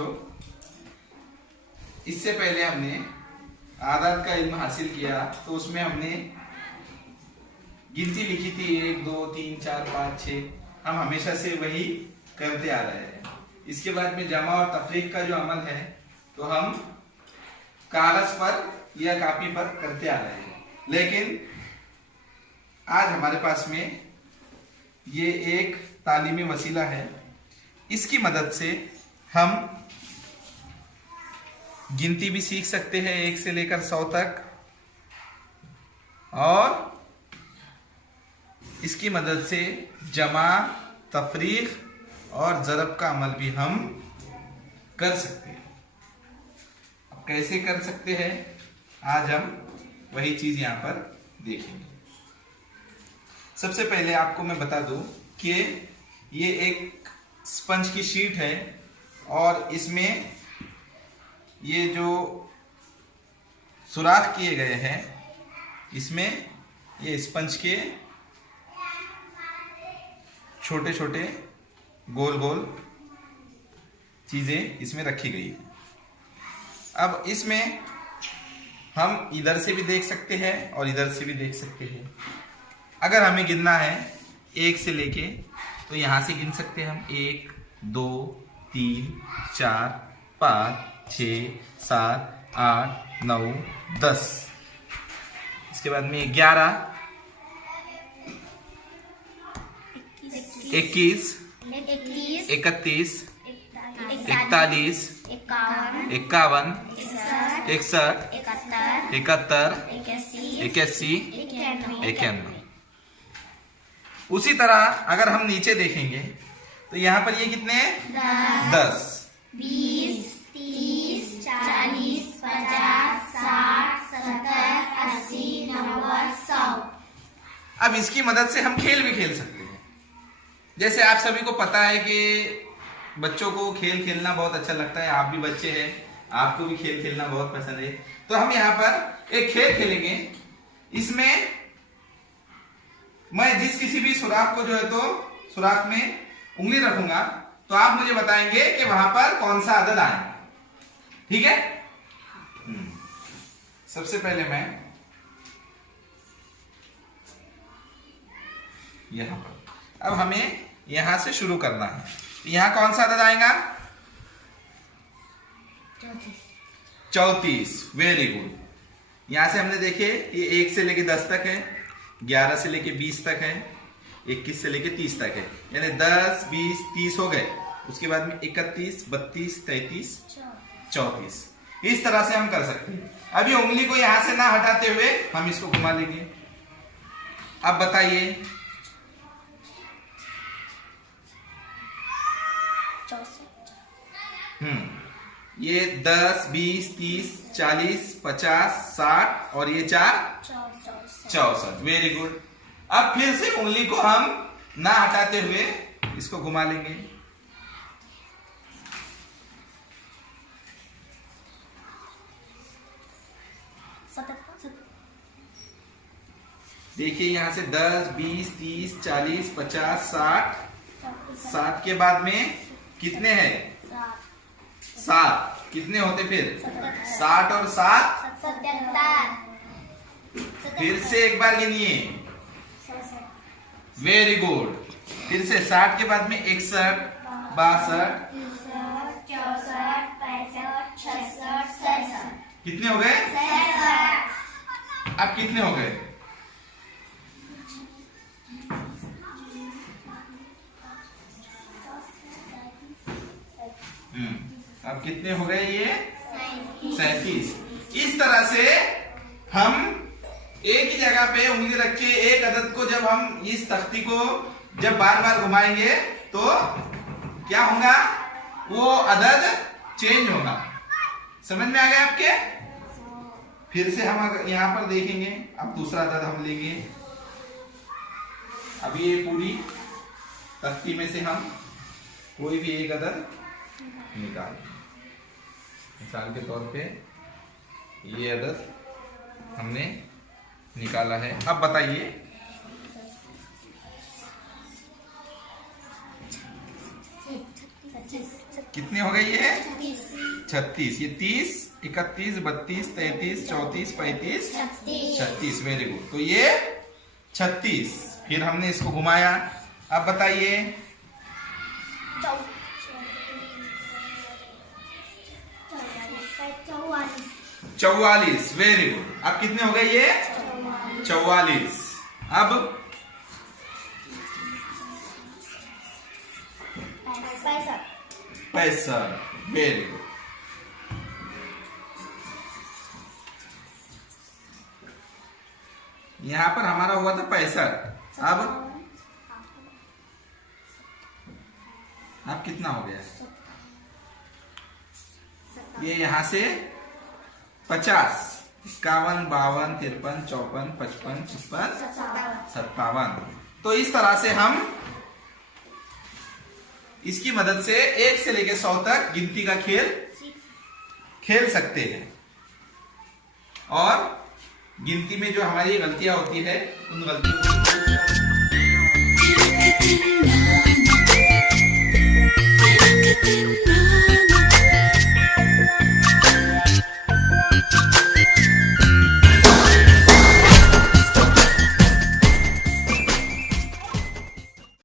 बच्चों, इससे पहले हमने आदाद का इल्म हासिल किया तो उसमें हमने गिनती लिखी थी 1 2 3 4 5 6। हम हमेशा से वही करते आ रहे हैं। इसके बाद में जमा और तफरीक का जो अमल है तो हम कागज पर या कापी पर करते आ रहे हैं, लेकिन आज हमारे पास में ये एक तालीमी वसीला है। इसकी मदद से हम गिनती भी सीख सकते हैं 1 से लेकर 100 तक, और इसकी मदद से जमा, तफरीक और ज़रब का अमल भी हम कर सकते हैं। अब कैसे कर सकते हैं, आज हम वही चीज़ यहाँ पर देखेंगे। सबसे पहले आपको मैं बता दूं कि ये एक स्पंज की शीट है और इसमें ये जो सुराख किए गए हैं, इसमें ये स्पंज के छोटे छोटे गोल गोल चीज़ें इसमें रखी गई है। अब इसमें हम इधर से भी देख सकते हैं और इधर से भी देख सकते हैं। अगर हमें गिनना है 1 से लेके, तो यहाँ से गिन सकते हैं हम 1 2 3 4 5 6 7 8 9 10। इसके बाद में 11 21 31 41 51 51 61 71 81 91। उसी तरह अगर हम नीचे देखेंगे तो यहाँ पर ये कितने हैं? 10 20 30 40 50 60 70 80 90 100। अब इसकी मदद से हम खेल भी खेल सकते हैं। जैसे आप सभी को पता है कि बच्चों को खेल खेलना बहुत अच्छा लगता है। आप भी बच्चे हैं, आपको भी खेल खेलना बहुत पसंद है। तो हम यहाँ पर एक खेल खेलेंगे। इसमें मैं जिस किसी भी सुराख को जो है तो सुराख में उंगली रखूंगा, तो आप मुझे बताएंगे कि वहां पर कौन सा अदद आएगा। ठीक है? सबसे पहले मैं यहां पर, अब हमें यहां से शुरू करना है। यहां कौन सा अदद आएगा? 34। Very good. यहां से हमने देखे ये 1 से लेके 10 तक है, 11 से लेके 20 तक है, 21 से लेके 30 तक है, यानी 10 20 30 हो गए। उसके बाद में 31 32 33 34। इस तरह से हम कर सकते हैं। अभी उंगली को यहां से ना हटाते हुए हम इसको घुमा लेंगे। अब बताइए, 64। ये 10 20 30 40 50 60 और ये 4 64। Very good. अब फिर से उंगली को हम ना हटाते हुए इसको घुमा लेंगे। देखिए यहां से 10 20 30 40 50 60। 60 के बाद में कितने हैं? 7। कितने होते फिर? 60 और 7 77। फिर से एक बार गिनिए। Very good. फिर से 60 के बाद में 61 62 64 65 66 67। कितने हो गए? 67। अब कितने हो गए? अब कितने हो गए? ये 37। इस तरह से हम एक ही जगह पे उंगली रख के एक अदद को जब हम इस तख्ती को जब बार बार घुमाएंगे तो क्या होगा? वो अदद चेंज होगा। समझ में आ गया आपके? फिर से हम अगर यहां पर देखेंगे, अब दूसरा अदद हम लेंगे। अभी ये पूरी तख्ती में से हम कोई भी एक अदद निकाल, मिसाल के तौर पे ये अदद हमने निकाला है। अब बताइए, कितनी हो गई ये? 36। ये 30, 31, 32, 33, 34, 35, 36। Very good. तो ये 36। फिर हमने इसको घुमाया। अब बताइए 44। Very good. अब कितने हो गए ये? 44। अब 65। Very good. यहां पर हमारा हुआ था 65। अब कितना हो गया? ये यहां से 50, 51, 52, 53, 54, 55, 56, 57। तो इस तरह से हम इसकी मदद से 1 से लेकर 100 तक गिनती का खेल खेल सकते हैं। और गिनती में जो हमारी गलतियां होती है उन गलतियों को